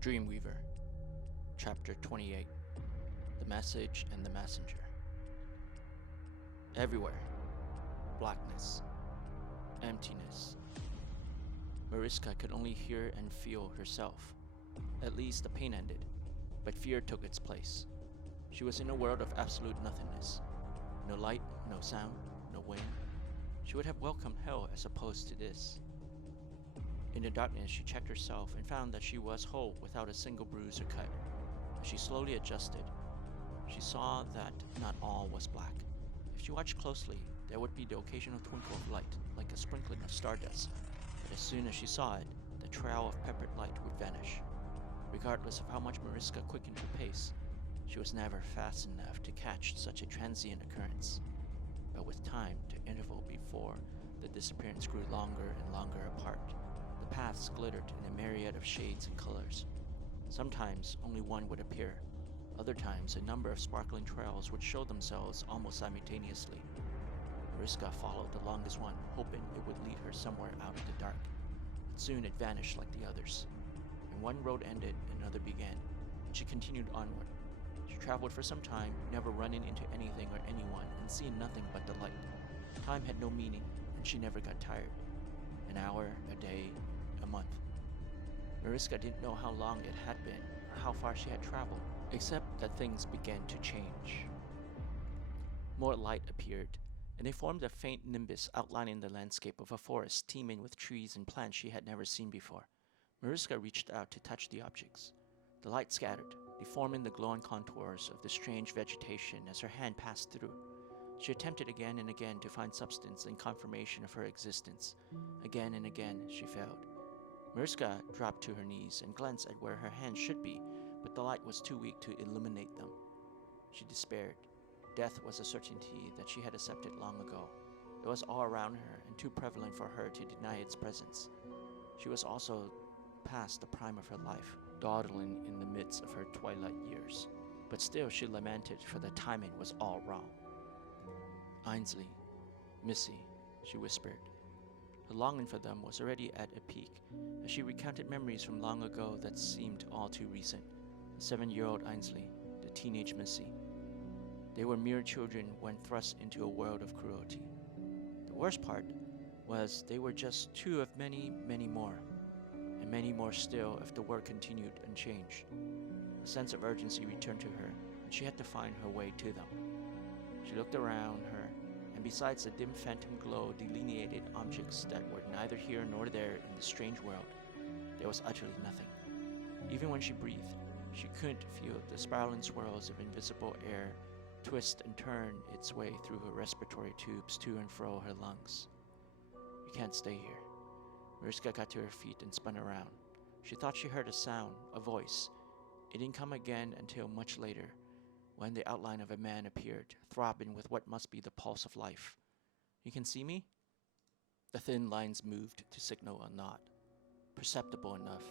Dreamweaver, Chapter 28 The Message and the Messenger. Everywhere, blackness, emptiness. Mariska could only hear and feel herself. At least the pain ended, but fear took its place. She was in a world of absolute nothingness. No light, no sound, no wind. She would have welcomed hell as opposed to this. In the darkness, she checked herself and found that she was whole without a single bruise or cut. As she slowly adjusted, she saw that not all was black. If she watched closely, there would be the occasional twinkle of light, like a sprinkling of stardust. But as soon as she saw it, the trail of peppered light would vanish. Regardless of how much Mariska quickened her pace, she was never fast enough to catch such a transient occurrence. But with time, the interval before the disappearance grew longer and longer apart. The paths glittered in a myriad of shades and colors. Sometimes only one would appear. Other times a number of sparkling trails would show themselves almost simultaneously. Mariska followed the longest one, hoping it would lead her somewhere out of the dark. But soon it vanished like the others. And one road ended, another began, and she continued onward. She traveled for some time, never running into anything or anyone, and seeing nothing but the light. Time had no meaning, and she never got tired. An hour, a day, a month. Mariska didn't know how long it had been, or how far she had traveled, except that things began to change. More light appeared, and they formed a faint nimbus outlining the landscape of a forest teeming with trees and plants she had never seen before. Mariska reached out to touch the objects. The light scattered, deforming the glowing contours of the strange vegetation as her hand passed through. She attempted again and again to find substance and confirmation of her existence. Again and again she failed. Mariska dropped to her knees and glanced at where her hands should be, but the light was too weak to illuminate them. She despaired. Death was a certainty that she had accepted long ago. It was all around her and too prevalent for her to deny its presence. She was also past the prime of her life, dawdling in the midst of her twilight years. But still she lamented, for the timing was all wrong. Ainsley, Missy, she whispered. Her longing for them was already at a peak, as she recounted memories from long ago that seemed all too recent. The 7-year-old Ainsley, the teenage Missy. They were mere children when thrust into a world of cruelty. The worst part was they were just two of many, many more, and many more still if the world continued unchanged. A sense of urgency returned to her, and she had to find her way to them. She looked around her, and besides the dim phantom glow delineated objects that were neither here nor there in the strange world, there was utterly nothing. Even when she breathed, she couldn't feel the spiraling swirls of invisible air twist and turn its way through her respiratory tubes to and fro her lungs. You can't stay here. Mariska got to her feet and spun around. She thought she heard a sound, a voice. It didn't come again until much later, when the outline of a man appeared, throbbing with what must be the pulse of life. You can see me? The thin lines moved to signal a nod. Perceptible enough.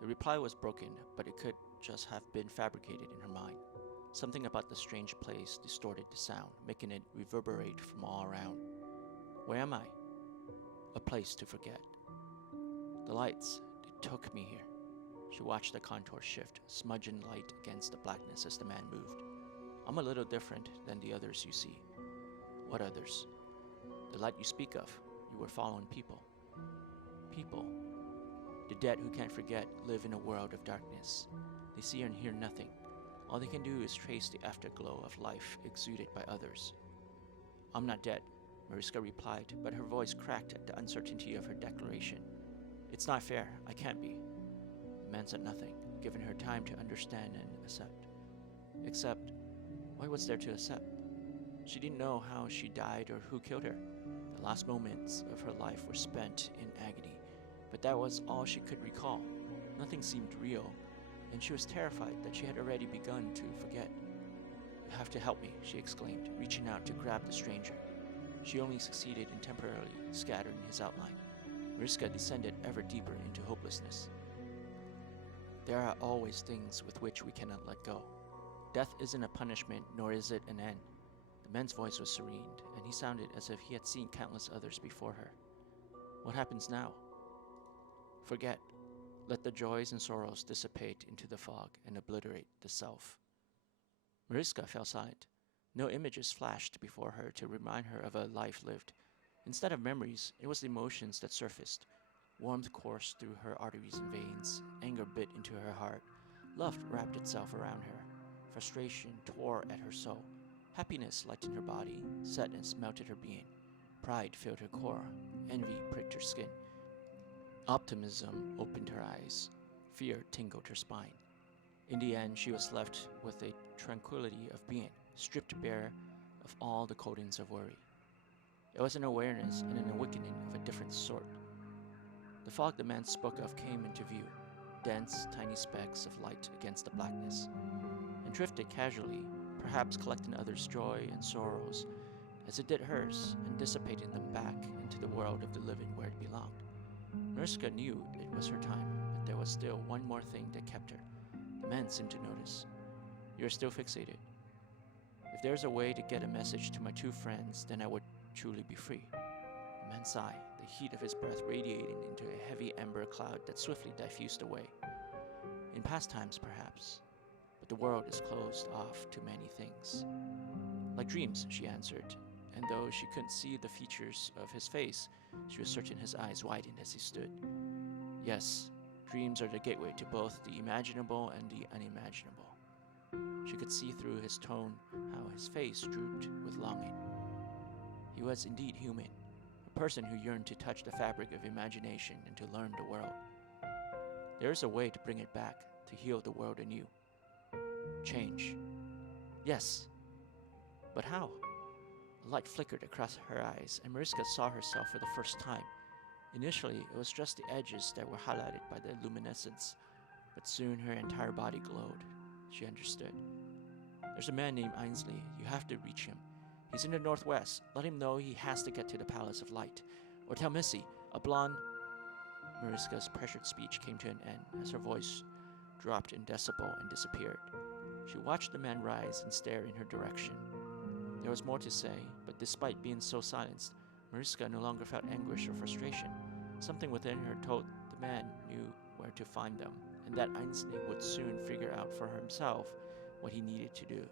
The reply was broken, but it could just have been fabricated in her mind. Something about the strange place distorted the sound, making it reverberate from all around. Where am I? A place to forget. The lights, they took me here. She watched the contour shift, smudging light against the blackness as the man moved. I'm a little different than the others you see. What others? The light you speak of. You were following people. People. The dead who can't forget live in a world of darkness. They see and hear nothing. All they can do is trace the afterglow of life exuded by others. I'm not dead, Mariska replied, but her voice cracked at the uncertainty of her declaration. It's not fair. I can't be. The man said nothing, giving her time to understand and accept. Except, what was there to accept? She didn't know how she died or who killed her. The last moments of her life were spent in agony, but that was all she could recall. Nothing seemed real, and she was terrified that she had already begun to forget. You have to help me, she exclaimed, reaching out to grab the stranger. She only succeeded in temporarily scattering his outline. Mariska descended ever deeper into hopelessness. There are always things with which we cannot let go. Death isn't a punishment, nor is it an end. The man's voice was serene, and he sounded as if he had seen countless others before her. What happens now? Forget. Let the joys and sorrows dissipate into the fog and obliterate the self. Mariska fell silent. No images flashed before her to remind her of a life lived. Instead of memories, it was the emotions that surfaced. Warmth coursed through her arteries and veins, anger bit into her heart, love wrapped itself around her, frustration tore at her soul, happiness lightened her body, sadness melted her being, pride filled her core, envy pricked her skin, optimism opened her eyes, fear tingled her spine. In the end, she was left with a tranquility of being, stripped bare of all the coatings of worry. It was an awareness and an awakening of a different sort. The fog the man spoke of came into view, dense, tiny specks of light against the blackness, and drifted casually, perhaps collecting others' joy and sorrows, as it did hers, and dissipating them back into the world of the living where it belonged. Mariska knew it was her time, but there was still one more thing that kept her. The man seemed to notice. "You're still fixated. If there's a way to get a message to my two friends, then I would truly be free." The man sighed, the heat of his breath radiating into a heavy amber cloud that swiftly diffused away. "In past times, perhaps, but the world is closed off to many things." "Like dreams," she answered, and though she couldn't see the features of his face, she was certain his eyes widened as he stood. "Yes, dreams are the gateway to both the imaginable and the unimaginable." She could see through his tone how his face drooped with longing. He was indeed human, a person who yearned to touch the fabric of imagination and to learn the world. There is a way to bring it back, to heal the world anew. Change. Yes, but how? A light flickered across her eyes, and Mariska saw herself for the first time. Initially, it was just the edges that were highlighted by the luminescence, but soon her entire body glowed. She understood. "There's a man named Ainsley. You have to reach him. He's in the northwest. Let him know he has to get to the Palace of Light. Or tell Missy, a blonde..." Mariska's pressured speech came to an end as her voice dropped in decibel and disappeared. She watched the man rise and stare in her direction. There was more to say, but despite being so silenced, Mariska no longer felt anguish or frustration. Something within her told the man knew where to find them, and that Ainsley would soon figure out for himself what he needed to do.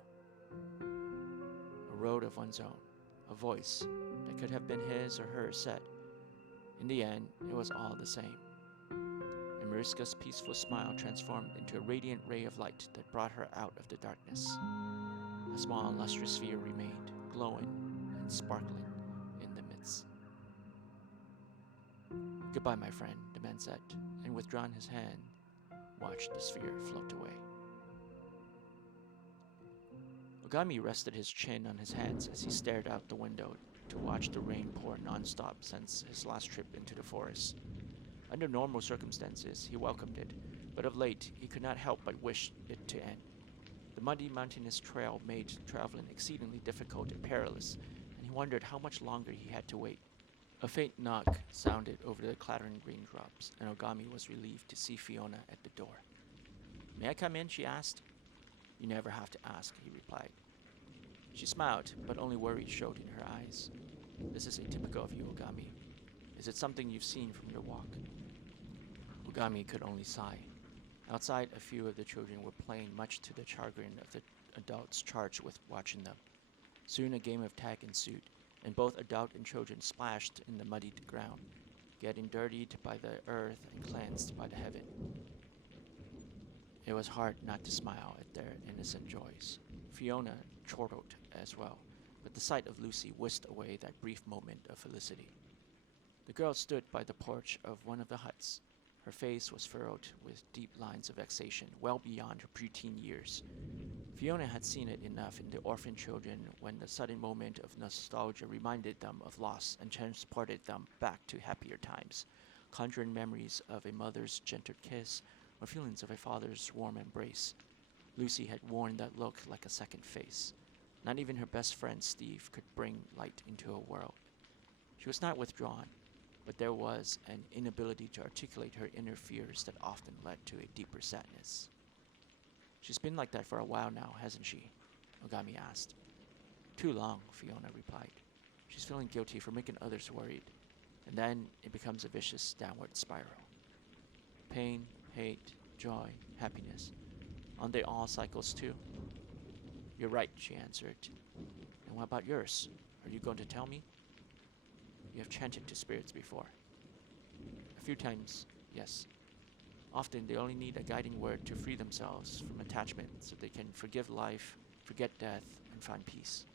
A road of one's own, a voice that could have been his or hers said. In the end, it was all the same. And Mariska's peaceful smile transformed into a radiant ray of light that brought her out of the darkness. A small lustrous sphere remained, glowing and sparkling in the midst. "Goodbye, my friend," the man said, and withdrawing his hand, watched the sphere float away. Ogami rested his chin on his hands as he stared out the window to watch the rain pour non-stop since his last trip into the forest. Under normal circumstances, he welcomed it, but of late he could not help but wish it to end. The muddy mountainous trail made traveling exceedingly difficult and perilous, and he wondered how much longer he had to wait. A faint knock sounded over the clattering raindrops, and Ogami was relieved to see Fiona at the door. "May I come in?" she asked. "You never have to ask," he replied. She smiled, but only worry showed in her eyes. "This is atypical of you, Ogami. Is it something you've seen from your walk?" Ogami could only sigh. Outside, a few of the children were playing, much to the chagrin of the adults charged with watching them. Soon a game of tag ensued, and both adult and children splashed in the muddied ground, getting dirtied by the earth and cleansed by the heaven. It was hard not to smile at their innocent joys. Fiona chortled as well, but the sight of Lucy whisked away that brief moment of felicity. The girl stood by the porch of one of the huts. Her face was furrowed with deep lines of vexation, well beyond her preteen years. Fiona had seen it enough in the orphan children when the sudden moment of nostalgia reminded them of loss and transported them back to happier times, conjuring memories of a mother's gentle kiss or feelings of a father's warm embrace. Lucy had worn that look like a second face. Not even her best friend Steve could bring light into her world. She was not withdrawn, but there was an inability to articulate her inner fears that often led to a deeper sadness. "She's been like that for a while now, hasn't she?" Ogami asked. "Too long," Fiona replied. "She's feeling guilty for making others worried, and then it becomes a vicious downward spiral. Pain, hate, joy, happiness. Aren't they all cycles too? You're right, she answered. And what about yours? Are you going to tell me? You have chanted to spirits before. A few times, yes. Often they only need a guiding word to free themselves from attachment so they can forgive life, forget death, and find peace.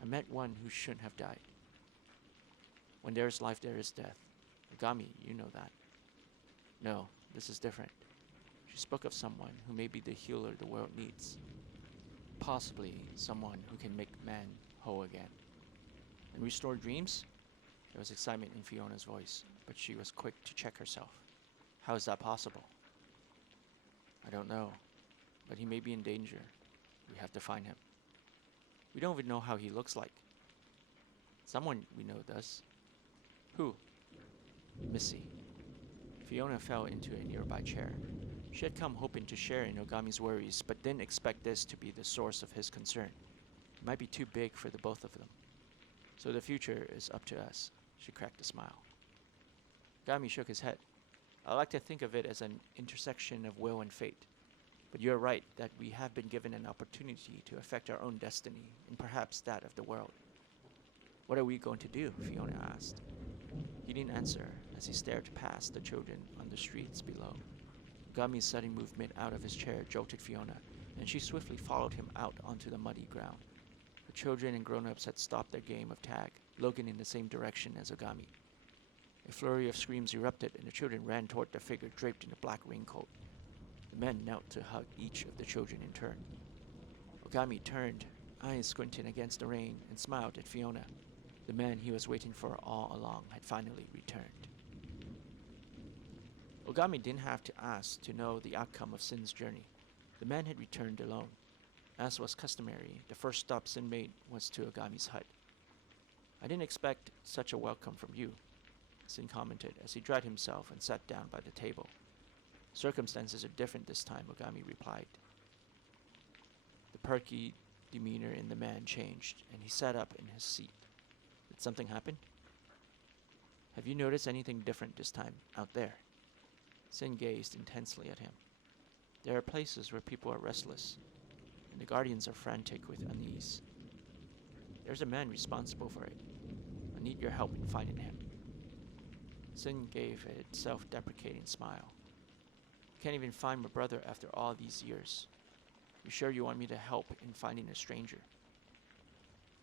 I met one who shouldn't have died. When there is life, there is death. Ogami, you know that. No, this is different. She spoke of someone who may be the healer the world needs. Possibly someone who can make man whole again. And restore dreams? There was excitement in Fiona's voice, but she was quick to check herself. How is that possible? I don't know, but he may be in danger. We have to find him. We don't even know how he looks like. Someone we know does. Who? Missy. Fiona fell into a nearby chair. She had come hoping to share in Ogami's worries, but didn't expect this to be the source of his concern. It might be too big for the both of them. So the future is up to us. She cracked a smile. Ogami shook his head. I like to think of it as an intersection of will and fate. But you're right that we have been given an opportunity to affect our own destiny, and perhaps that of the world. What are we going to do? Fiona asked. He didn't answer as he stared past the children on the streets below. Ogami's sudden movement out of his chair jolted Fiona, and she swiftly followed him out onto the muddy ground. The children and grown-ups had stopped their game of tag, looking in the same direction as Ogami. A flurry of screams erupted, and the children ran toward the figure draped in a black raincoat. The men knelt to hug each of the children in turn. Ogami turned, eyes squinting against the rain, and smiled at Fiona. The man he was waiting for all along had finally returned. Ogami didn't have to ask to know the outcome of Sin's journey. The man had returned alone. As was customary, the first stop Sin made was to Ogami's hut. I didn't expect such a welcome from you, Sin commented as he dried himself and sat down by the table. Circumstances are different this time, Ogami replied. The perky demeanor in the man changed, and he sat up in his seat. Did something happen? Have you noticed anything different this time, out there? Sin gazed intensely at him. There are places where people are restless, and the guardians are frantic with unease. There's a man responsible for it. I need your help in finding him. Sin gave a self-deprecating smile. Can't even find my brother after all these years. You sure you want me to help in finding a stranger?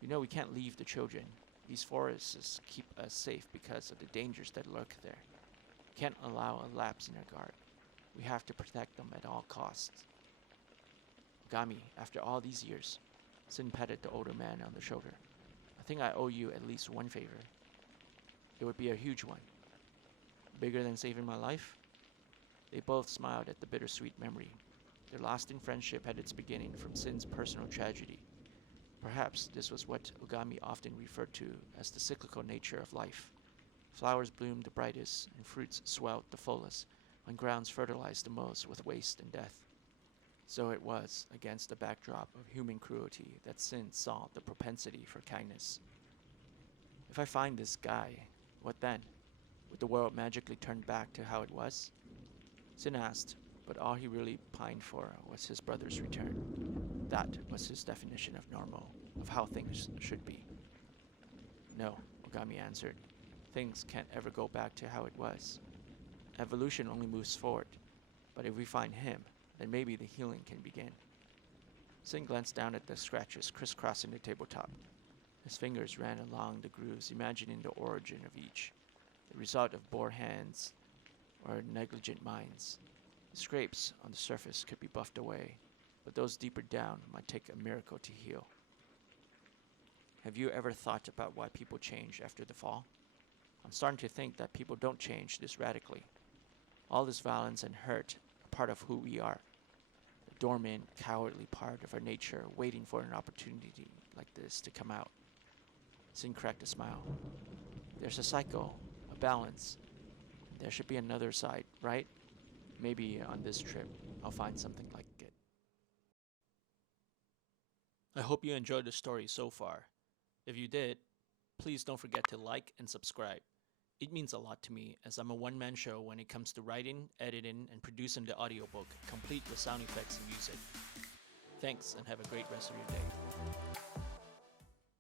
You know we can't leave the children. These forests keep us safe because of the dangers that lurk there. Can't allow a lapse in our guard. We have to protect them at all costs. Ogami, after all these years, Sin patted the older man on the shoulder. I think I owe you at least one favor. It would be a huge one. Bigger than saving my life? They both smiled at the bittersweet memory. Their lasting friendship had its beginning from Sin's personal tragedy. Perhaps this was what Ogami often referred to as the cyclical nature of life. Flowers bloomed the brightest, and fruits swelled the fullest, when grounds fertilized the most with waste and death. So it was, against the backdrop of human cruelty, that Sin saw the propensity for kindness. If I find this guy, what then? Would the world magically turn back to how it was? Sin asked, but all he really pined for was his brother's return. That was his definition of normal, of how things should be. No, Ogami answered. Things can't ever go back to how it was. Evolution only moves forward, but if we find him, then maybe the healing can begin. Sin glanced down at the scratches crisscrossing the tabletop. His fingers ran along the grooves, imagining the origin of each, the result of bored hands or negligent minds. The scrapes on the surface could be buffed away, but those deeper down might take a miracle to heal. Have you ever thought about why people change after the fall? I'm starting to think that people don't change this radically. All this violence and hurt are part of who we are. A dormant, cowardly part of our nature waiting for an opportunity like this to come out. Sin cracked a smile. There's a cycle, a balance. There should be another side, right? Maybe on this trip, I'll find something like it. I hope you enjoyed the story so far. If you did, please don't forget to like and subscribe. It means a lot to me as I'm a one-man show when it comes to writing, editing, and producing the audiobook, complete with sound effects and music. Thanks and have a great rest of your day.